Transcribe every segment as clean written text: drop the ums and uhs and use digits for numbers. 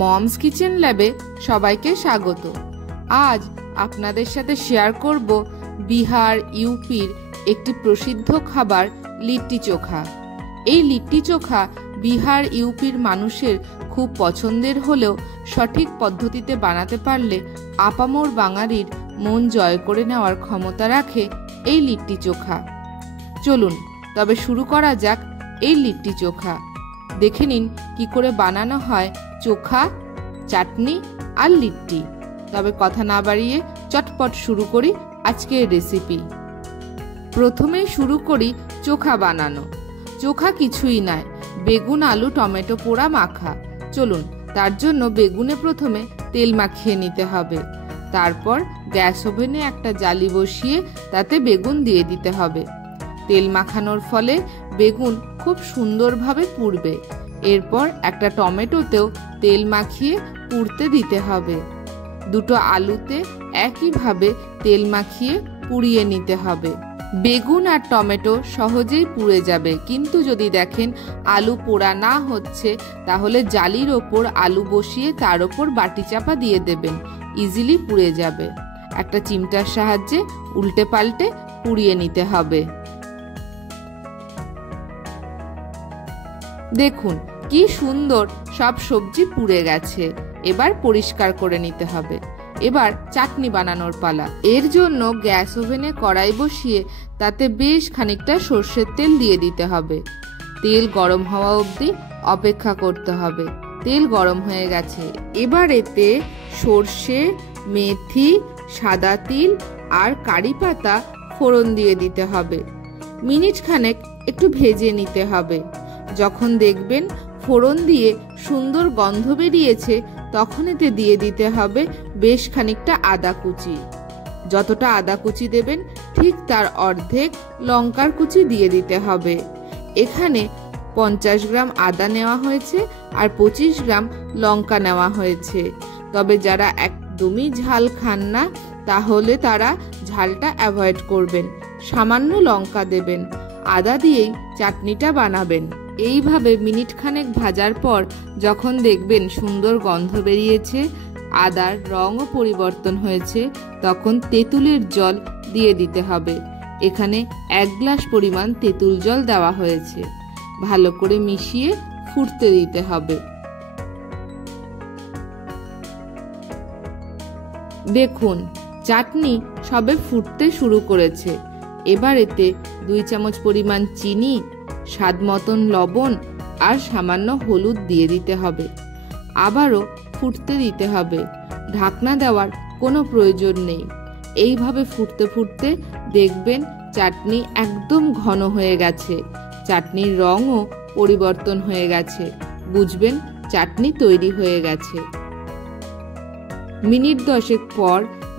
Moms kitchen ল্যাবে সবাইকে স্বাগত। আজ আপনাদের সাথে শেয়ার করব বিহার ইউপির একটি প্রসিদ্ধ খাবার লিট্টি চোখা। এই লিট্টি চোখা বিহার ইউপির মানুষের খুব পছন্দের হলেও সঠিক পদ্ধতিতে বানাতে পারলে আপামর বাঙালির মন জয় করে নেওয়ার ক্ষমতা রাখে এই লিট্টি চোখা। চলুন তবে শুরু করা যাক এই লিট্টি চোখা। দেখে নিন কি করে বানানো হয় চোখা, চাটনি আর লিট্টি। তবে কথা না বাড়িয়ে চটপট শুরু করি আজকের রেসিপি। প্রথমেই শুরু করি চোখা বানানো। চোখা কিছুই নয়, বেগুন, আলু, টমেটো পোড়া মাখা। চলুন তার জন্য বেগুনে প্রথমে তেল মাখিয়ে নিতে হবে। তারপর গ্যাস ওভেনে একটা জালি বসিয়ে তাতে বেগুন দিয়ে দিতে হবে। তেল মাখানোর ফলে বেগুন খুব সুন্দরভাবে পুড়বে। এরপর একটা টমেটোতেও তেল মাখিয়ে পুড়তে দিতে হবে। দুটো আলুতে একইভাবে তেল মাখিয়ে পুড়িয়ে নিতে হবে। বেগুন আর টমেটো সহজেই পুড়ে যাবে, কিন্তু যদি দেখেন আলু পোড়া না হচ্ছে তাহলে জালির ওপর আলু বসিয়ে তার ওপর বাটি চাপা দিয়ে দেবেন, ইজিলি পুড়ে যাবে। একটা চিমটার সাহায্যে উল্টে পাল্টে পুড়িয়ে নিতে হবে। দেখুন কি সুন্দর সব সবজি পুড়ে গেছে। এবার পরিষ্কার করে নিতে হবে। এবার চাটনি বানানোর পালা। এর জন্য গ্যাস ওভেনে কড়াই বসিয়ে তাতে বেশ খানিকটা সর্ষের তেল দিয়ে দিতে হবে। তেল গরম হওয়া অবধি অপেক্ষা করতে হবে। তেল গরম হয়ে গেছে। এবার এতে সর্ষে, মেথি, সাদা তিল আর কারি পাতা ফোড়ন দিয়ে দিতে হবে। মিনিট খানেক একটু ভেজে নিতে হবে। যখন দেখবেন ফোড়ন দিয়ে সুন্দর গন্ধ বেরিয়েছে তখন এতে দিয়ে দিতে হবে বেশ খানিকটা আদা কুচি। যতটা আদা কুচি দেবেন ঠিক তার অর্ধেক লঙ্কার কুচি দিয়ে দিতে হবে। এখানে 50 গ্রাম আদা নেওয়া হয়েছে আর 25 গ্রাম লঙ্কা নেওয়া হয়েছে। তবে যারা একদমই ঝাল খান না তাহলে তারা ঝালটা অ্যাভয়েড করবেন, সামান্য লঙ্কা দেবেন। আদা দিয়েই চাটনিটা বানাবেন। এইভাবে মিনিট খানেক ভাজার পর যখন দেখবেন সুন্দর গন্ধ বেরিয়েছে, আদার রঙও পরিবর্তন হয়েছে, তখন তেঁতুলের জল দিয়ে দিতে হবে। এখানে 1 গ্লাস পরিমাণ তেঁতুল জল দেওয়া হয়েছে। ভালো করে মিশিয়ে ফুটতে দিতে হবে। দেখুন চাটনি সবে ফুটতে শুরু করেছে। এবার এতে 2 চামচ পরিমাণ চিনি, স্বাদ মতন লবণ আর সামান্য হলুদ দিয়ে দিতে হবে। আবারও ফুটতে দিতে হবে। ঢাকনা দেওয়ার কোনো প্রয়োজন নেই। এইভাবে ফুটতে ফুটতে দেখবেন চাটনি একদম ঘন হয়ে গেছে। চাটনির রঙও পরিবর্তন হয়ে গেছে। বুঝবেন চাটনি তৈরি হয়ে গেছে। মিনিট 10 পর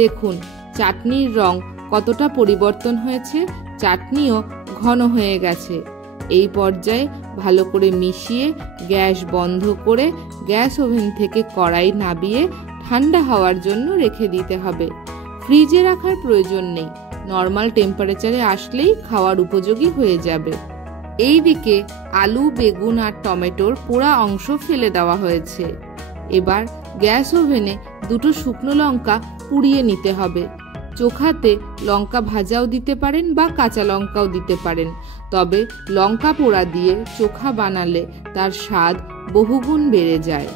দেখুন চাটনির রং কতটা পরিবর্তন হয়েছে, চাটনিও ঘন হয়ে গেছে। এই পর্যায়ে ভালো করে মিশিয়ে গ্যাস বন্ধ করে গ্যাস ওভেন থেকে কড়াই নামিয়ে ঠান্ডা হওয়ার জন্য রেখে দিতে হবে। ফ্রিজে রাখার প্রয়োজন নেই, নর্মাল টেম্পারেচারে আসলেই খাওয়ার উপযোগী হয়ে যাবে। এইদিকে আলু, বেগুন আর টমেটোর পোড়া অংশ ফেলে দেওয়া হয়েছে। এবার গ্যাস ওভেনে 2টো শুকনো লঙ্কা পুড়িয়ে নিতে হবে। চোখাতে লঙ্কা ভাজাও দিতে পারেন বা কাঁচা লঙ্কাও দিতে পারেন, তবে লঙ্কা পোড়া দিয়ে চোখা বানালে তার স্বাদ বহুগুণ বেড়ে যায়।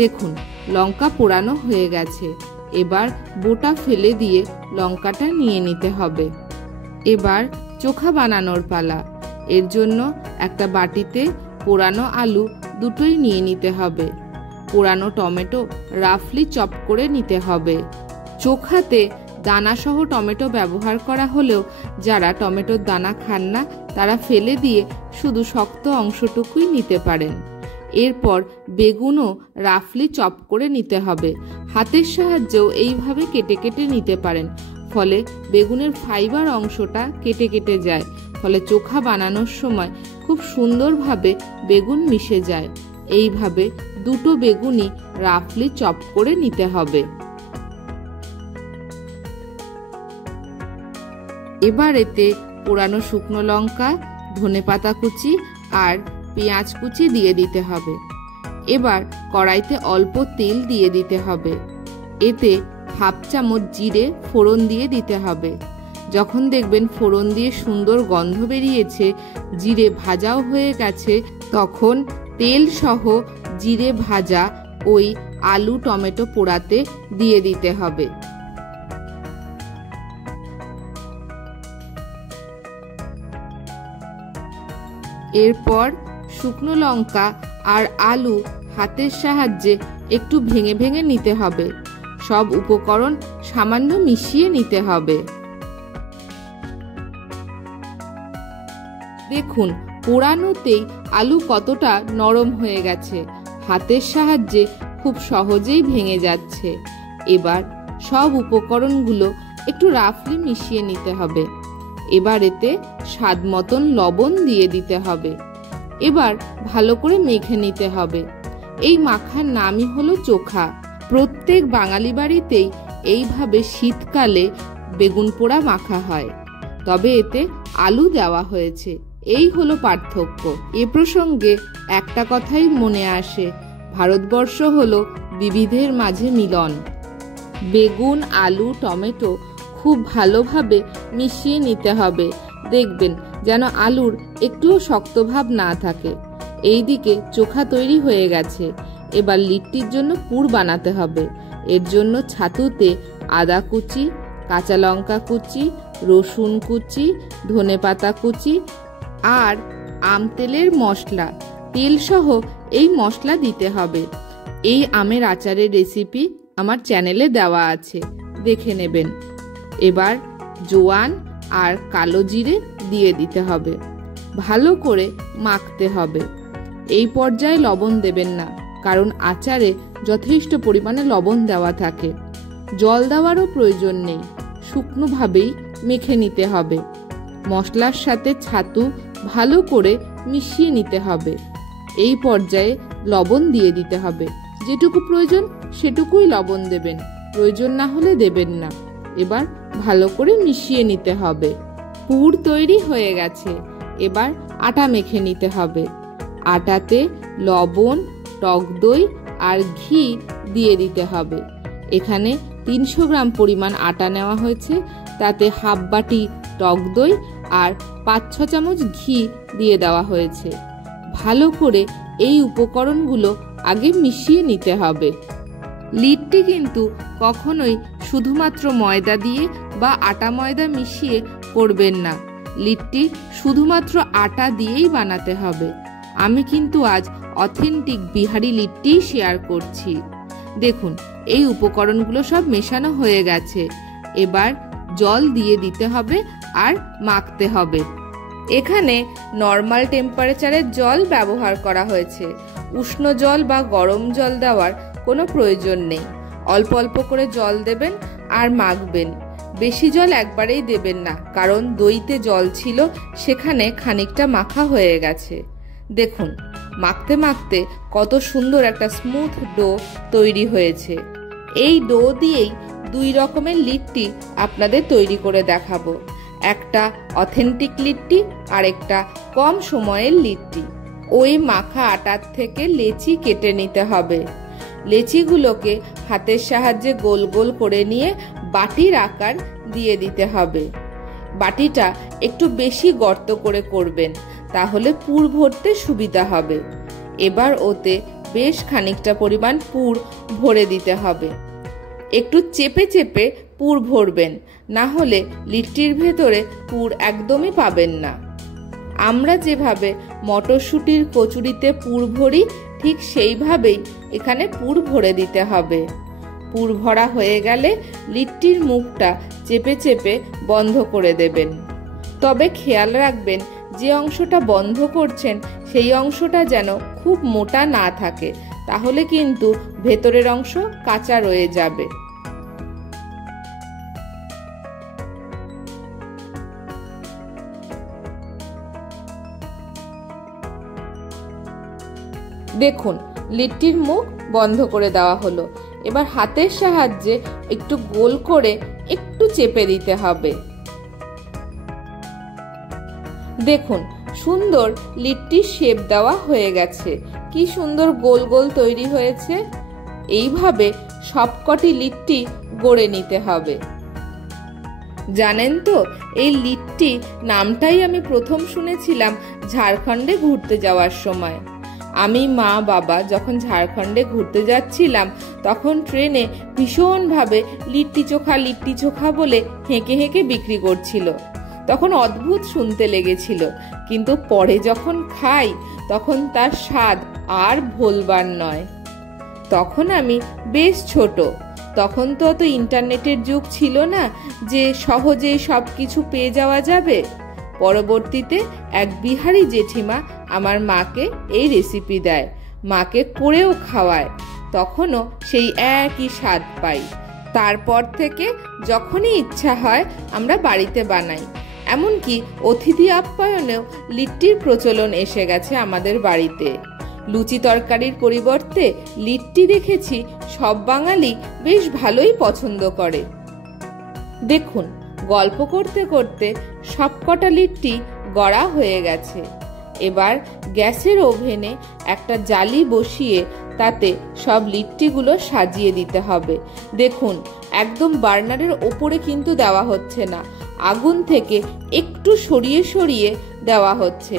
দেখুন লঙ্কা পোড়ানো হয়ে গেছে। এবার বোটা ফেলে দিয়ে লঙ্কাটা নিয়ে নিতে হবে। এবার চোখা বানানোর পালা। এর জন্য একটা বাটিতে পোড়ানো আলু দুটোই নিয়ে নিতে হবে। পোড়ানো টমেটো রাফলি চপ করে নিতে হবে। চোখাতে দানাসহ টমেটো ব্যবহার করা হলেও যারা টমেটোর দানা খান না তারা ফেলে দিয়ে শুধু শক্ত অংশটুকুই নিতে পারেন। এরপর বেগুনও রাফলি চপ করে নিতে হবে। হাতের সাহায্যেও এইভাবে কেটে কেটে নিতে পারেন, ফলে বেগুনের ফাইবার অংশটা কেটে কেটে যায়। ফলে চোখা বানানোর সময় খুব সুন্দরভাবে বেগুন মিশে যায়। এইভাবে 2টো বেগুনই রাফলি চপ করে নিতে হবে। এবার এতে পোড়ানো শুকনো লঙ্কা, ধনেপাতা কুচি আর পেঁয়াজ কুচি দিয়ে দিতে হবে। এবার কড়াইতে অল্প তেল দিয়ে দিতে হবে। এতে হাফ চামচ জিরে ফোড়ন দিয়ে দিতে হবে। যখন দেখবেন ফোড়ন দিয়ে সুন্দর গন্ধ বেরিয়েছে, জিরে ভাজাও হয়ে গেছে, তখন তেল সহ জিরে ভাজা ওই আলু টমেটো পোড়াতে দিয়ে দিতে হবে। এরপর শুকনো লঙ্কা আর আলু হাতের সাহায্যে একটু ভেঙে ভেঙে নিতে হবে। সব উপকরণ সামান্য মিশিয়ে নিতে হবে। দেখুন পোড়ানোতেই আলু কতটা নরম হয়ে গেছে, হাতের সাহায্যে খুব সহজেই ভেঙে যাচ্ছে। এবার সব উপকরণগুলো একটু রাফলি মিশিয়ে নিতে হবে। এবার এতে স্বাদ মতন লবণ দিয়ে দিতে হবে। এবার ভালো করে মেখে নিতে হবে। এই মাখার নামই হলো চোখা। প্রত্যেক বাঙালি বাড়িতেই এইভাবে শীতকালে বেগুন পোড়া মাখা হয়, তবে এতে আলু দেওয়া হয়েছে, এই হলো পার্থক্য। এ প্রসঙ্গে একটা কথাই মনে আসে, ভারতবর্ষ হলো বিবিধের মাঝে মিলন। বেগুন আলু টমেটো খুব ভালোভাবে মিশিয়ে নিতে হবে। দেখবেন যেন আলুর একটুও শক্ত ভাব না থাকে। এইদিকে চোখা তৈরি হয়ে গেছে। এবার লিট্টির জন্য পুর বানাতে হবে। এর জন্য ছাতুতে আদা কুচি, কাঁচা লঙ্কা কুচি, রসুন কুচি, ধনেপাতা কুচি আর আম তেলের মশলা, তেল সহ এই মশলা দিতে হবে। এই আমের আচারের রেসিপি আমার চ্যানেলে দেওয়া আছে, দেখে নেবেন। এবার জোয়ান আর কালো জিরে দিয়ে দিতে হবে। ভালো করে মাখতে হবে। এই পর্যায়ে লবণ দেবেন না, কারণ আচারে যথেষ্ট পরিমাণে লবণ দেওয়া থাকে। জল দেওয়ারও প্রয়োজন নেই, শুকনোভাবেই মেখে নিতে হবে। মশলার সাথে ছাতু ভালো করে মিশিয়ে নিতে হবে। এই পর্যায়ে লবণ দিয়ে দিতে হবে। যেটুকু প্রয়োজন সেটুকুই লবণ দেবেন, প্রয়োজন না হলে দেবেন না। এবার ভালো করে মিশিয়ে নিতে হবে। পুর তৈরি হয়ে গেছে। এবার আটা মেখে নিতে হবে। আটাতে লবণ, টক দই আর ঘি দিয়ে দিতে হবে। এখানে 300 গ্রাম পরিমাণ আটা নেওয়া হয়েছে, তাতে হাফ বাটি টক দই আর 5-6 চামচ ঘি দিয়ে দেওয়া হয়েছে। ভালো করে এই উপকরণগুলো আগে মিশিয়ে নিতে হবে। লিট্টি কিন্তু কখনোই শুধুমাত্র ময়দা দিয়ে বা আটা ময়দা মিশিয়ে করবেন না। লিট্টি শুধুমাত্র আটা দিয়েই বানাতে হবে। আমি কিন্তু আজ অথেন্টিক বিহারি লিট্টি শেয়ার করছি। দেখুন এই উপকরণগুলো সব মেশানো হয়ে গেছে। এবার জল দিয়ে দিতে হবে আর মাখতে হবে। এখানে নর্মাল টেম্পারেচারের জল ব্যবহার করা হয়েছে। উষ্ণ জল বা গরম জল দেওয়ার কোনো প্রয়োজন নেই। অল্প অল্প করে জল দেবেন আর মাখবেন। বেশি জল একবারেই দেবেন না, কারণ দইতে জল ছিল, সেখানে খানিকটা মাখা হয়ে গেছে। দেখুন মাখতে মাখতে কত সুন্দর একটা স্মুথ ডো তৈরি হয়েছে। এই ডো দিয়েই 2 রকমের লিট্টি আপনাদের তৈরি করে দেখাবো। একটা অথেন্টিক লিট্টি আর একটা কম সময়ের লিট্টি। ওই মাখা আটার থেকে লেচি কেটে নিতে হবে। লেচিগুলোকে হাতের সাহায্যে গোল গোল করে নিয়ে বাটির আকার দিয়ে দিতে হবে। বাটিটা একটু বেশি গর্ত করে করবেন, তাহলে পুর ভরতে সুবিধা হবে। এবার ওতে বেশ খানিকটা পরিমাণ পুর ভরে দিতে হবে। একটু চেপে চেপে পুর ভরবেন, না হলে লিট্টির ভেতরে পুর একদমই পাবেন না। আমরা যেভাবে মটরশুঁটির কচুরিতে পুর ভরি, ঠিক সেইভাবেই এখানে পুর ভরে দিতে হবে। পুর ভরা হয়ে গেলে লিট্টির মুখটা চেপে চেপে বন্ধ করে দেবেন। তবে খেয়াল রাখবেন যে অংশটা বন্ধ করছেন সেই অংশটা যেন খুব মোটা না থাকে, তাহলে কিন্তু ভেতরের অংশ কাঁচা রয়ে যাবে। দেখুন লিট্টির মুখ বন্ধ করে দেওয়া হলো। এবার হাতের সাহায্যে একটু গোল করে একটু চেপে দিতে হবে। দেখুন সুন্দর লিট্টির শেপ দেওয়া হয়ে গেছে। কি সুন্দর গোল গোল তৈরি হয়েছে। এইভাবে সবকটি লিট্টি গড়ে নিতে হবে। জানেন তো, এই লিট্টি নামটাই আমি প্রথম শুনেছিলাম ঝাড়খণ্ডে ঘুরতে যাওয়ার সময়। আমি মা বাবা যখন ঝাড়খণ্ডে ঘুরতে যাচ্ছিলাম তখন ট্রেনে ভীষণভাবে লিট্টি চোখা বলে হেঁকে হেঁকে বিক্রি করছিল। তখন অদ্ভুত শুনতে লেগেছিল, কিন্তু পরে যখন খাই তখন তার স্বাদ আর ভোলবার নয়। তখন আমি বেশ ছোট, তখন তো অত ইন্টারনেটের যুগ ছিল না যে সহজেই সব কিছু পেয়ে যাওয়া যাবে। পরবর্তীতে এক বিহারি জেঠিমা আমার মাকে এই রেসিপি দেয়, মাকে করেও খাওয়ায়, তখনও সেই একই স্বাদ পাই। তারপর থেকে যখনই ইচ্ছা হয় আমরা বাড়িতে বানাই। এমনকি অতিথি আপ্যায়নেও লিট্টির প্রচলন এসে গেছে আমাদের বাড়িতে। লুচি তরকারির পরিবর্তে লিট্টি দেখেছি সব বাঙালি বেশ ভালোই পছন্দ করে। দেখুন, গল্প করতে করতে সবকটা লিট্টি গড়া হয়ে গেছে। এবার গ্যাসের ওভেনে একটা জালি বসিয়ে তাতে সব লিট্টিগুলো সাজিয়ে দিতে হবে। দেখুন, একদম বার্নারের ওপরে কিন্তু দেওয়া হচ্ছে না, আগুন থেকে একটু সরিয়ে সরিয়ে দেওয়া হচ্ছে।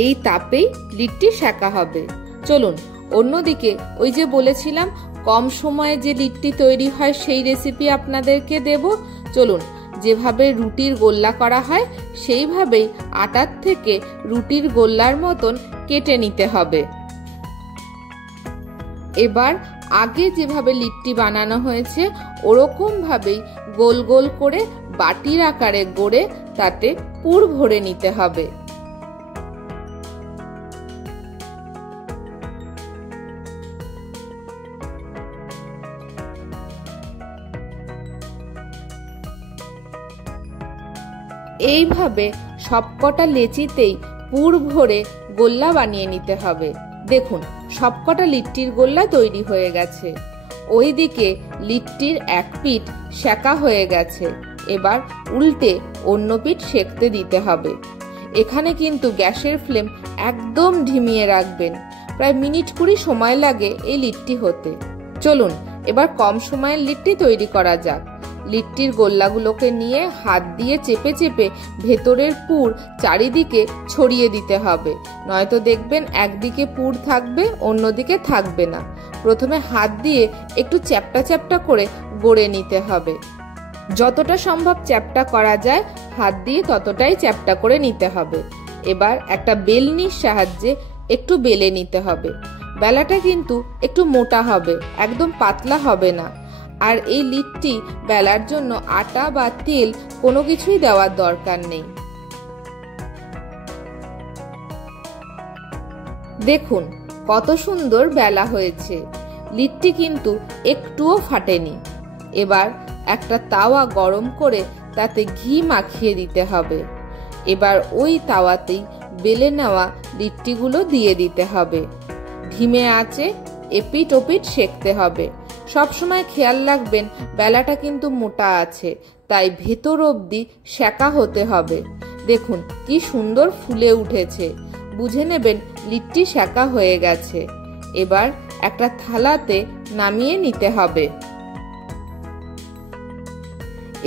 এই তাপেই লিট্টি সেঁকা হবে। চলুন অন্যদিকে ওই যে বলেছিলাম কম সময়ে যে লিট্টি তৈরি হয় সেই রেসিপি আপনাদেরকে দেব। চলুন, যেভাবে রুটির গোল্লা করা হয় সেইভাবেই আটার থেকে রুটির গোল্লার মতন কেটে নিতে হবে। এবার আগে যেভাবে লিট্টি বানানো হয়েছে ওরকম ভাবেই গোল গোল করে বাটির আকারে গড়ে তাতে পুর ভরে নিতে হবে। এইভাবে সবকটা লেচিতেই পুর ভরে গোল্লা বানিয়ে নিতে হবে। দেখুন, সবকটা লিট্টির গোল্লা তৈরি হয়ে গেছে। ওইদিকে লিট্টির এক পিঠ সেঁকা হয়ে গেছে, এবার উল্টে অন্য পিঠ সেঁকতে দিতে হবে। এখানে কিন্তু গ্যাসের ফ্লেম একদম ধিমিয়ে রাখবেন, প্রায় মিনিট 20 সময় লাগে এই লিট্টি হতে। চলুন এবার কম সময়ের লিট্টি তৈরি করা যাক। লিট্টির গোল্লাগুলোকে নিয়ে হাত দিয়ে চেপে চেপে ভেতরের পুর চারিদিকে ছড়িয়ে দিতে হবে, নয়তো দেখবেন একদিকে পুর থাকবে অন্যদিকে থাকবে না। প্রথমে হাত দিয়ে একটু চ্যাপটা চ্যাপটা করে গড়ে নিতে হবে। যতটা সম্ভব চ্যাপটা করা যায় হাত দিয়ে ততটাই চ্যাপটা করে নিতে হবে। এবার একটা বেলনির সাহায্যে একটু বেলে নিতে হবে। বেলাটা কিন্তু একটু মোটা হবে, একদম পাতলা হবে না। আর এই লিট্টি বেলার জন্য আটা বা তেল কোনো কিছুই দেওয়ার দরকার নেই। দেখুন কত সুন্দর বেলা হয়েছে, লিট্টি কিন্তু একটুও ফাটেনি। এবার একটা তাওয়া গরম করে তাতে ঘি মাখিয়ে দিতে হবে। এবার ওই তাওয়াতেই বেলে নেওয়া লিট্টিগুলো দিয়ে দিতে হবে। ধিমে আঁচে এপিট ওপিট সেঁকতে হবে। সবসময় খেয়াল রাখবেন বেলাটা কিন্তু মোটা আছে, তাই ভেতর অবধি সেঁকা হতে হবে। দেখুন কি সুন্দর ফুলে উঠেছে, বুঝে নেবেন লিট্টি সেঁকা হয়ে গেছে। এবার একটা থালাতে নামিয়ে নিতে হবে।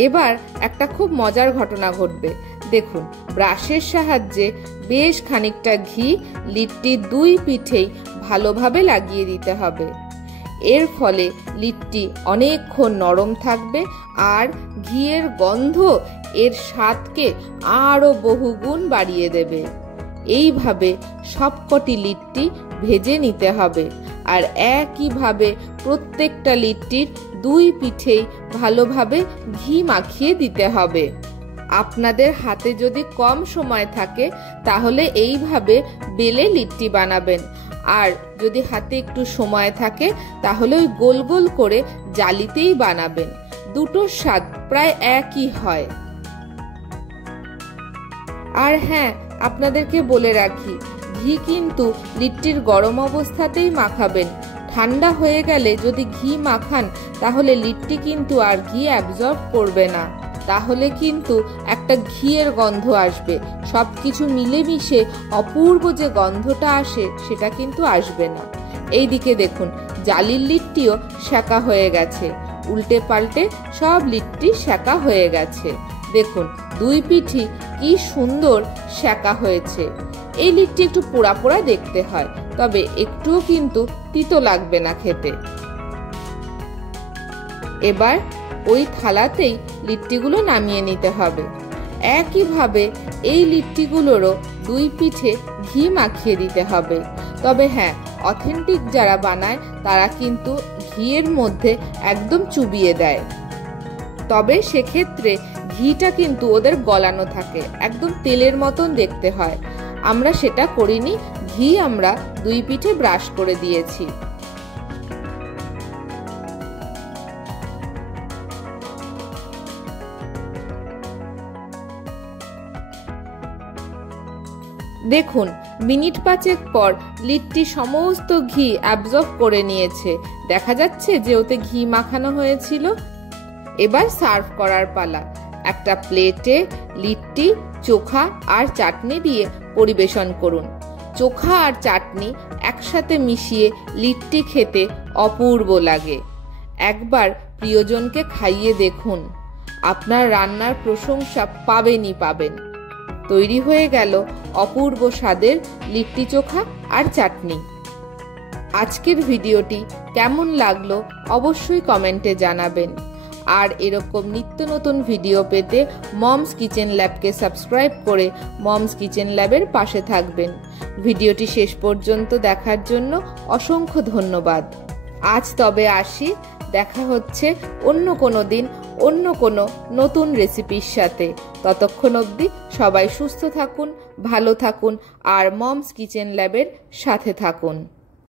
এবার একটা খুব মজার ঘটনা ঘটবে। দেখুন, ব্রাশের সাহায্যে বেশ খানিকটা ঘি লিট্টির দুই পিঠেই ভালোভাবে লাগিয়ে দিতে হবে। এর ফলে লিট্টি অনেকক্ষণ নরম থাকবে আর ঘিয়ের গন্ধ এর স্বাদকে আরো বহুগুণ বাড়িয়ে দেবে। এইভাবে সবকটি লিট্টি ভেজে নিতে হবে আর একইভাবে প্রত্যেকটা লিট্টির দুই পিঠেই ভালোভাবে ঘি মাখিয়ে দিতে হবে। আপনাদের হাতে যদি কম সময় থাকে তাহলে এইভাবে বেলে লিট্টি বানাবেন, আর যদি হাতে একটু সময় থাকে তাহলে ওই গোল গোল করে জালিতেই বানাবেন। দুটোর স্বাদ প্রায় একই হয়। আর হ্যাঁ, আপনাদেরকে বলে রাখি, ঘি কিন্তু লিট্টির গরম অবস্থাতেই মাখাবেন। ঠান্ডা হয়ে গেলে যদি ঘি মাখান তাহলে লিট্টি কিন্তু আর ঘি অ্যাবজর্ব করবে না। তাহলে কিন্তু একটা ঘিয়ের গন্ধ আসবে। সব কিছু মিলেমিশে অপূর্ব যে গন্ধটা আসে সেটা কিন্তু আসবে না। এইদিকে দেখুন জালির লিট্টিও সেঁকা হয়ে গেছে, উল্টে পাল্টে সব লিট্টি সেঁকা হয়ে গেছে। দেখুন দুই পিঠই কি সুন্দর সেঁকা হয়েছে। এই লিট্টি একটু পোড়া পোড়া দেখতে হয়, তবে একটুও কিন্তু তিতো লাগবে না খেতে। এবার ওই থালাতেই লিট্টিগুলো নামিয়ে নিতে হবে। একইভাবে এই লিট্টিগুলোরও দুই পিঠে ঘি মাখিয়ে দিতে হবে। তবে হ্যাঁ, অথেন্টিক যারা বানায় তারা কিন্তু ঘিয়ের মধ্যে একদম চুবিয়ে দেয়, তবে সেক্ষেত্রে ঘিটা কিন্তু ওদের গলানো থাকে, একদম তেলের মতন দেখতে হয়। আমরা সেটা করিনি, ঘি আমরা দুই পিঠে ব্রাশ করে দিয়েছি। দেখুন মিনিট 5 পর লিট্টি সমস্ত ঘি অ্যাবজর্ব করে নিয়েছে। দেখা যাচ্ছে যে ওতে ঘি মাখানো হয়েছিল। এবার সার্ভ করার পালা। একটা প্লেটে লিট্টি, চোখা আর চাটনি দিয়ে পরিবেশন করুন। চোখা আর চাটনি একসাথে মিশিয়ে লিট্টি খেতে অপূর্ব লাগে। একবার প্রিয়জনকে খাইয়ে দেখুন, আপনার রান্নার প্রশংসা পাবেনই পাবেন। তৈরি হয়ে গেল অপূর্ব স্বাদের লিট্টি চোখা আর চাটনি। আজকের ভিডিওটি কেমন লাগলো অবশ্যই কমেন্টে জানাবেন। আর এরকম নিত্য নতুন ভিডিও পেতে মমস কিচেন ল্যাবকে সাবস্ক্রাইব করে মমস কিচেন ল্যাবের পাশে থাকবেন। ভিডিওটি শেষ পর্যন্ত দেখার জন্য অসংখ্য ধন্যবাদ। আজ তবে আসি, দেখা হচ্ছে অন্য কোনো দিন অন্য কোনো নতুন রেসিপির সাথে। ততক্ষণ অবধি সবাই সুস্থ থাকুন, ভালো থাকুন আর মমস কিচেন ল্যাবের সাথে থাকুন।